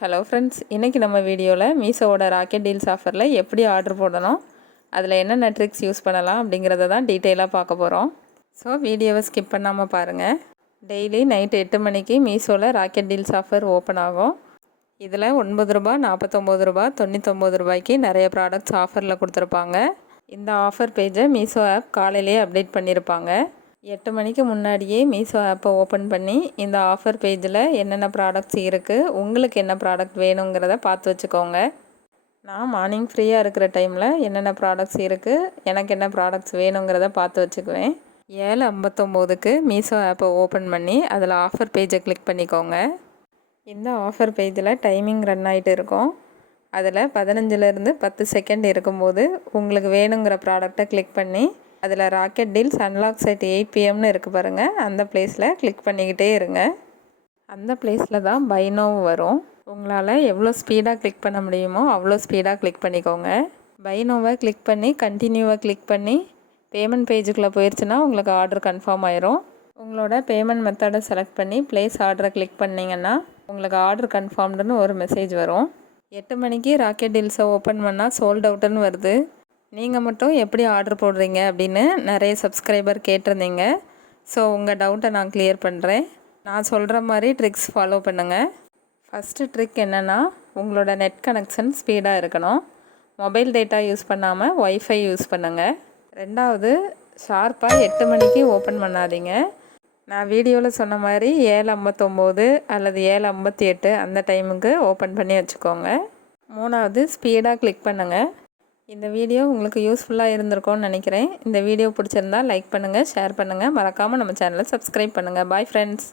Hello friends இன்றைக்கி நம்ம வீடியோவில் மீஷோவோட ராக்கெட் டீல்ஸ் ஆஃபரில் எப்படி ஆர்டர் போடணும் அதில் என்னென்ன ட்ரிக்ஸ் யூஸ் பண்ணலாம் அப்படிங்கிறத தான் டீட்டெயிலாக பார்க்க போகிறோம் ஸோ வீடியோவை ஸ்கிப் பண்ணாமல் பாருங்கள் டெய்லி நைட் எட்டு மணிக்கு மீஷோவில் ராக்கெட் டீல்ஸ் ஆஃபர் ஓப்பன் ஆகும். இதில் ஒன்பது ரூபா நாற்பத்தொம்போது ரூபா தொண்ணூத்தொம்பது ரூபாய்க்கு நிறைய ப்ராடக்ட்ஸ் ஆஃபரில் கொடுத்துருப்பாங்க. இந்த ஆஃபர் பேஜை மீஷோ ஆப் காலையிலேயே அப்டேட் பண்ணியிருப்பாங்க எட்டு மணிக்கு முன்னாடியே மீஷோ ஆப்பை ஓப்பன் பண்ணி இந்த ஆஃபர் பேஜில் என்னென்ன ப்ராடக்ட்ஸ் இருக்குது உங்களுக்கு என்ன ப்ராடக்ட் வேணுங்கிறத பார்த்து வச்சுக்கோங்க. நான் மார்னிங் ஃப்ரீயாக இருக்கிற டைமில் என்னென்ன ப்ராடக்ட்ஸ் இருக்குது எனக்கு என்ன ப்ராடக்ட்ஸ் வேணுங்கிறத பார்த்து வச்சுக்குவேன். ஏழு ஐம்பத்தொம்போதுக்கு மீஷோ ஆப்பை ஓப்பன் பண்ணி அதில் ஆஃபர் பேஜை கிளிக் பண்ணிக்கோங்க. இந்த ஆஃபர் பேஜில் டைமிங் ரன் ஆகிட்டு இருக்கும். அதில் பதினஞ்சுலேருந்து பத்து செகண்ட் இருக்கும்போது உங்களுக்கு வேணுங்கிற ப்ராடக்டை கிளிக் பண்ணி அதில் ராக்கெட் டீல்ஸ் அன்லாக் சைட் எயிட் பிஎம்னு இருக்குது பாருங்கள் அந்த பிளேஸில் கிளிக் பண்ணிக்கிட்டே இருங்க. அந்த பிளேஸில் தான் பைனோவ் வரும். உங்களால் எவ்வளோ ஸ்பீடாக கிளிக் பண்ண முடியுமோ அவ்வளோ ஸ்பீடாக கிளிக் பண்ணிக்கோங்க. பைனோவை கிளிக் பண்ணி கண்டினியூவை கிளிக் பண்ணி பேமெண்ட் பேஜுக்குள்ளே போயிடுச்சுன்னா உங்களுக்கு ஆர்டர் கன்ஃபார்ம் ஆயிரும். உங்களோட பேமெண்ட் மெத்தடை செலக்ட் பண்ணி ப்ளேஸ் ஆர்டரை கிளிக் பண்ணிங்கன்னா உங்களுக்கு ஆர்டர் கன்ஃபார்ம்டுன்னு ஒரு மெசேஜ் வரும். எட்டு மணிக்கு ராக்கெட் டீல்ஸை ஓப்பன் பண்ணால் சோல்ட் அவுட்டுன்னு வருது. நீங்கள் மட்டும் எப்படி ஆர்டர் போடுறீங்க அப்படின்னு நிறைய சப்ஸ்கிரைபர் கேட்டிருந்தீங்க. ஸோ உங்கள் டவுட்டை நான் கிளியர் பண்ணுறேன் நான் சொல்கிற மாதிரி ட்ரிக்ஸ் ஃபாலோ பண்ணுங்கள் ஃபஸ்ட்டு ட்ரிக் என்னென்னா உங்களோட நெட் கனெக்ஷன் ஸ்பீடாக இருக்கணும். மொபைல் டேட்டா யூஸ் பண்ணாமல் ஒய்ஃபை யூஸ் பண்ணுங்கள் ரெண்டாவது ஷார்ப்பாக எட்டு மணிக்கு ஓப்பன் பண்ணாதீங்க. நான் வீடியோவில் சொன்ன மாதிரி ஏழு ஐம்பத்தொம்போது அல்லது ஏழு ஐம்பத்தி எட்டு அந்த டைமுக்கு ஓப்பன் பண்ணி வச்சுக்கோங்க. மூணாவது ஸ்பீடாக கிளிக் பண்ணுங்கள் இந்த வீடியோ உங்களுக்கு யூஸ்ஃபுல்லாக இருந்திருக்கும்னு நினைக்கிறேன். இந்த வீடியோ பிடிச்சிருந்தா லைக் பண்ணுங்கள் ஷேர் பண்ணுங்கள் மறக்காமல் நம்ம சேனலை சப்ஸ்கிரைப் பண்ணுங்கள் பாய் ஃப்ரெண்ட்ஸ்